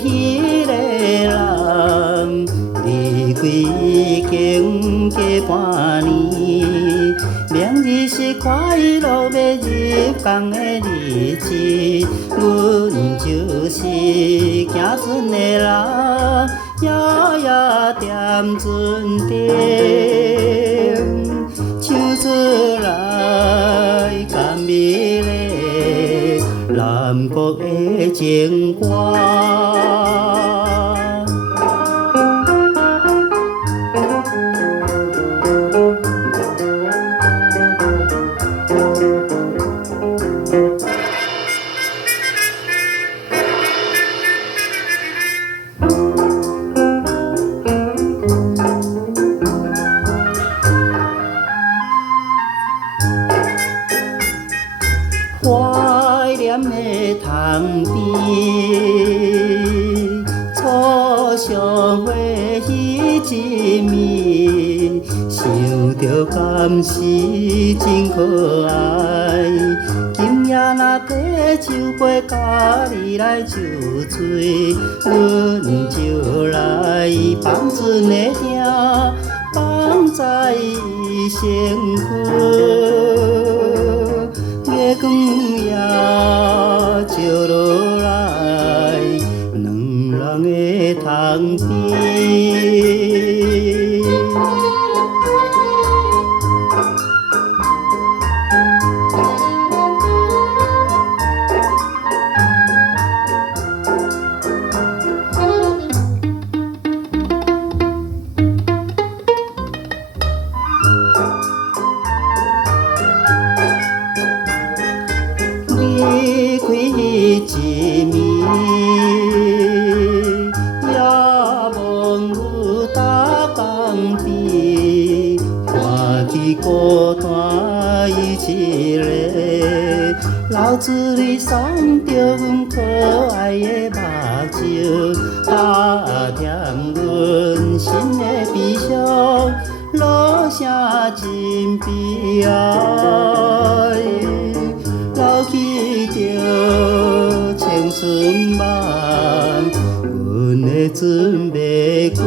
迄个人，离开已经过半年。明日是快乐要入冬的日子，阮就是行船的人，夜夜踮船顶，唱出来甘美丽南国的情歌。怀念的塘边，初相会迄一面，想着敢是真可爱。今夜若跟酒杯，甲你来酒醉，阮就来放船的艇，放在伊身躯。月光也照落来，两人的塘边。离开一暝，也望有搭江边，看见孤单伊一个，老子你送着阮可爱的目睭，打添阮心的悲伤，落声真悲哀。老去着青春梦，阮的船要归。